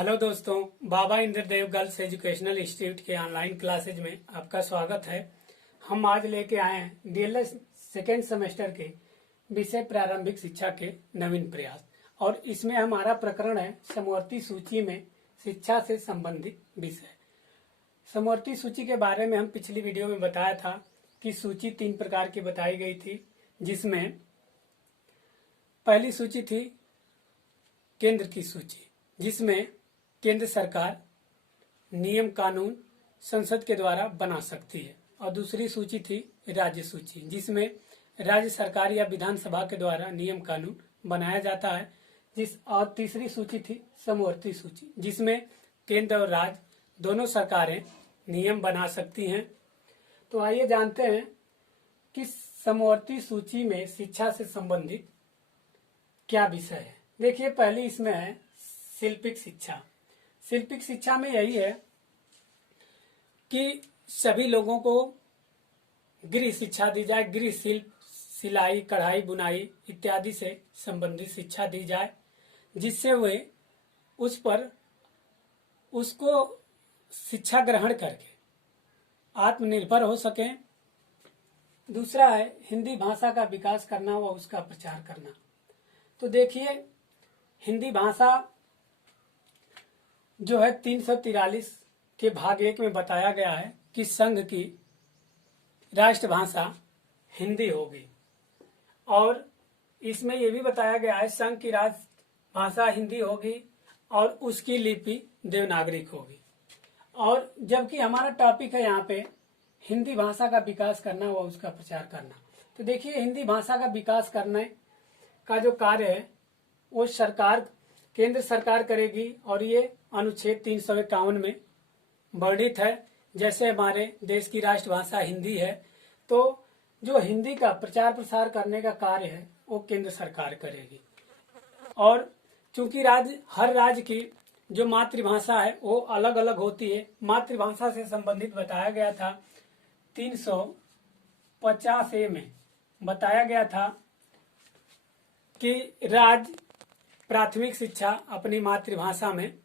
Hello दोस्तों, बाबा Indradev girls educational institute के online classes में आपका स्वागत है। हम आज लेके आए हैं डीएलएड सेकेंड सेमेस्टर के विषय प्रारंभिक शिक्षा के नवीन प्रयास, और इसमें हमारा प्रकरण है समवर्ती सूची में शिक्षा से संबंधित विषय। समवर्ती सूची के बारे में हम पिछली वीडियो में बताया था कि सूची 3 प्रकार की बताई गई थी, जिसमें पहली सूची थी केंद्र की सूची, जिसमें केंद्र सरकार नियम कानून संसद के द्वारा बना सकती है, और दूसरी सूची थी राज्य सूची, जिसमें राज्य सरकार या विधानसभा के द्वारा नियम कानून बनाया जाता है। और तीसरी सूची थी समवर्ती सूची, जिसमें केंद्र और राज्य दोनों सरकारें नियम बना सकती हैं। तो आइए जानते हैं कि समवर्ती सूची में शिक्षा से संबंधित क्या विषय है। देखिए, पहली इसमें है शिल्पिक शिक्षा। शिल्पिक शिक्षा में यही है कि सभी लोगों को गृह शिक्षा दी जाए, गृह शिल्प, सिलाई, कढ़ाई, बुनाई इत्यादि से संबंधित शिक्षा दी जाए, जिससे वे उस पर उसको शिक्षा ग्रहण करके आत्मनिर्भर हो सकें। दूसरा है हिंदी भाषा का विकास करना व उसका प्रचार करना। तो देखिए, हिंदी भाषा जो है 343 के भाग 1 में बताया गया है कि संघ की राष्ट्रभाषा हिंदी होगी, और इसमें यह भी बताया गया है संघ की राष्ट्रभाषा हिंदी होगी और उसकी लिपि देवनागरिक होगी। और जबकि हमारा टॉपिक है यहाँ पे हिंदी भाषा का विकास करना व उसका प्रचार करना। तो देखिए, हिंदी भाषा का विकास करने का जो कार्य है वो केंद्र सरकार करेगी, और ये अनुच्छेद 351 में वर्णित है। जैसे हमारे देश की राष्ट्रभाषा हिंदी है, तो जो हिंदी का प्रचार प्रसार करने का कार्य है वो केंद्र सरकार करेगी। और चूंकि हर राज्य की जो मातृभाषा है वो अलग अलग होती है। मातृभाषा से संबंधित बताया गया था 350A में बताया गया था कि राज्य प्राथमिक शिक्षा अपनी मातृभाषा में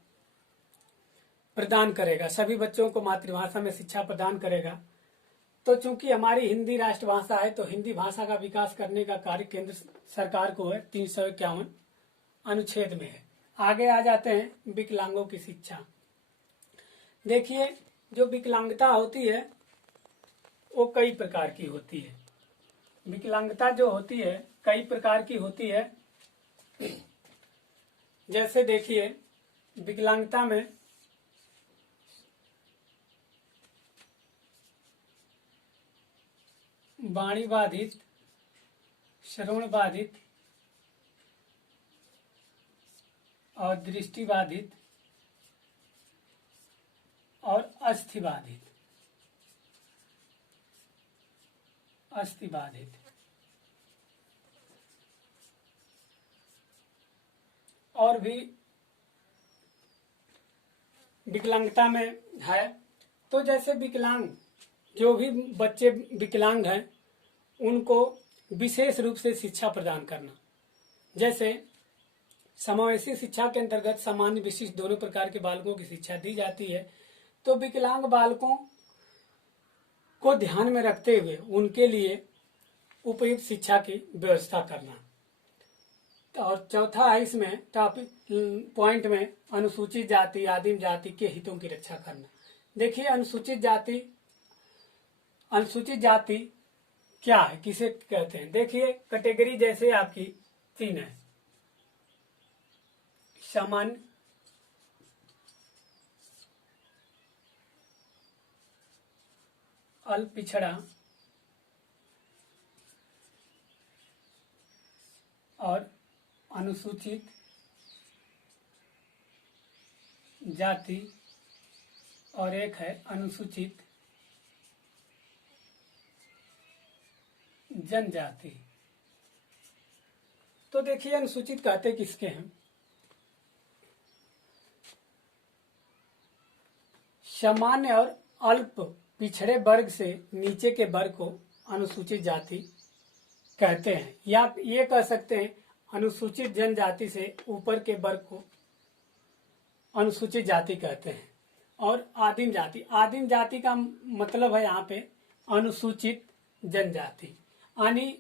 प्रदान करेगा, सभी बच्चों को मातृभाषा में शिक्षा प्रदान करेगा। तो चूंकि हमारी हिंदी राष्ट्रभाषा है, तो हिंदी भाषा का विकास करने का कार्य केंद्र सरकार को है, 351 अनुच्छेद में है। आगे आ जाते हैं विकलांगों की शिक्षा। देखिए, जो विकलांगता होती है वो कई प्रकार की होती है। विकलांगता जो होती है कई प्रकार की होती है। जैसे देखिए, विकलांगता में वाणी बाधित, श्रवण बाधित और दृष्टि बाधित और अस्थि बाधित और भी विकलांगता में है। तो जैसे विकलांग, जो भी बच्चे विकलांग हैं उनको विशेष रूप से शिक्षा प्रदान करना। जैसे समावेशी शिक्षा के अंतर्गत सामान्य विशिष्ट दोनों प्रकार के बालकों की शिक्षा दी जाती है। तो विकलांग बालकों को ध्यान में रखते हुए उनके लिए उपयुक्त शिक्षा की व्यवस्था करना। और चौथा है इसमें टॉपिक पॉइंट में अनुसूचित जाति, आदिम जाति के हितों की रक्षा करना। देखिए, अनुसूचित जाति क्या है, किसे कहते हैं। देखिए, कैटेगरी जैसे आपकी 3 है: सामान्य, अल्प पिछड़ा और अनुसूचित जाति, और एक है अनुसूचित जनजाति। तो देखिए, अनुसूचित कहते किसके हैं। सामान्य और अल्प पिछड़े वर्ग से नीचे के वर्ग को अनुसूचित जाति कहते हैं, या ये कह सकते हैं अनुसूचित जनजाति से ऊपर के वर्ग को अनुसूचित जाति कहते हैं। और आदिम जाति का मतलब है यहाँ पे अनुसूचित जनजाति, यानी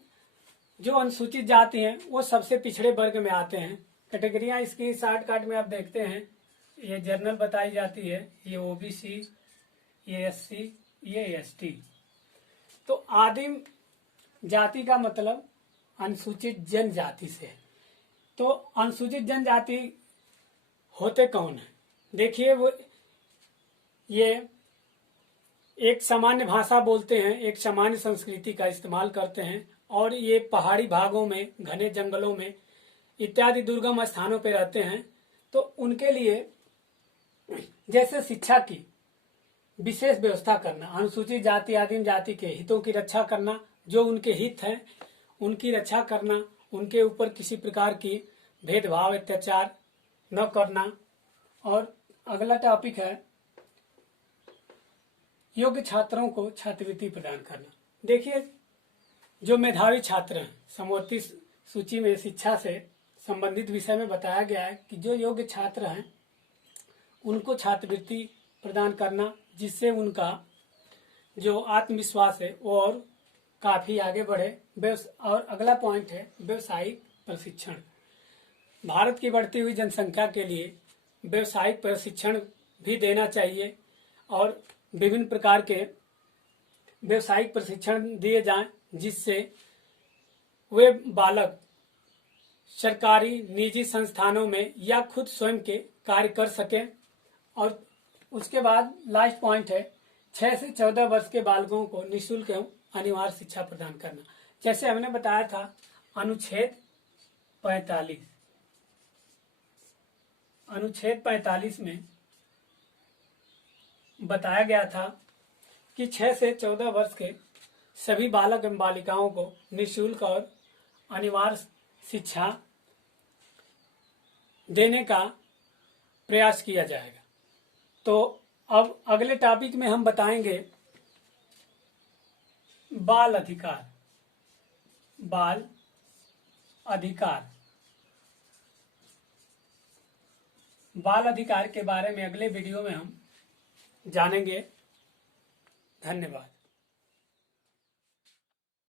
जो अनुसूचित जाति हैं वो सबसे पिछड़े वर्ग में आते हैं। कैटेगरियां इसकी शॉर्टकट में आप देखते हैं, ये जनरल बताई जाती है, ये ओबीसी, ये एससी, ये एसटी। तो आदिम जाति का मतलब अनुसूचित जनजाति से है। तो अनुसूचित जनजाति होते कौन है? देखिए, वो ये एक सामान्य भाषा बोलते हैं, एक सामान्य संस्कृति का इस्तेमाल करते हैं, और ये पहाड़ी भागों में, घने जंगलों में इत्यादि दुर्गम स्थानों पर रहते हैं। तो उनके लिए जैसे शिक्षा की विशेष व्यवस्था करना, अनुसूचित जाति आदिम जाति के हितों की रक्षा करना, जो उनके हित हैं उनकी रक्षा करना, उनके ऊपर किसी प्रकार की भेदभाव अत्याचार न करना। और अगला टॉपिक है योग्य छात्रों को छात्रवृत्ति प्रदान करना। देखिए, जो मेधावी छात्र हैं, समवर्ती सूची में शिक्षा से संबंधित विषय में बताया गया है कि जो योग्य छात्र हैं उनको छात्रवृत्ति प्रदान करना, जिससे उनका जो आत्मविश्वास है वो और काफी आगे बढ़े। और अगला पॉइंट है व्यवसायिक प्रशिक्षण। भारत की बढ़ती हुई जनसंख्या के लिए व्यवसायिक प्रशिक्षण भी देना चाहिए, और विभिन्न प्रकार के व्यवसायिक प्रशिक्षण दिए जाएं, जिससे वे बालक सरकारी निजी संस्थानों में या खुद स्वयं के कार्य कर सकें। और उसके बाद लास्ट पॉइंट है 6 से 14 वर्ष के बालकों को निःशुल्क एवं अनिवार्य शिक्षा प्रदान करना। जैसे हमने बताया था, अनुच्छेद 45 में बताया गया था कि 6 से 14 वर्ष के सभी बालक एवं बालिकाओं को निःशुल्क और अनिवार्य शिक्षा देने का प्रयास किया जाएगा। तो अब अगले टॉपिक में हम बताएंगे बाल अधिकार। बाल अधिकार के बारे में अगले वीडियो में हम जानेंगे। धन्यवाद।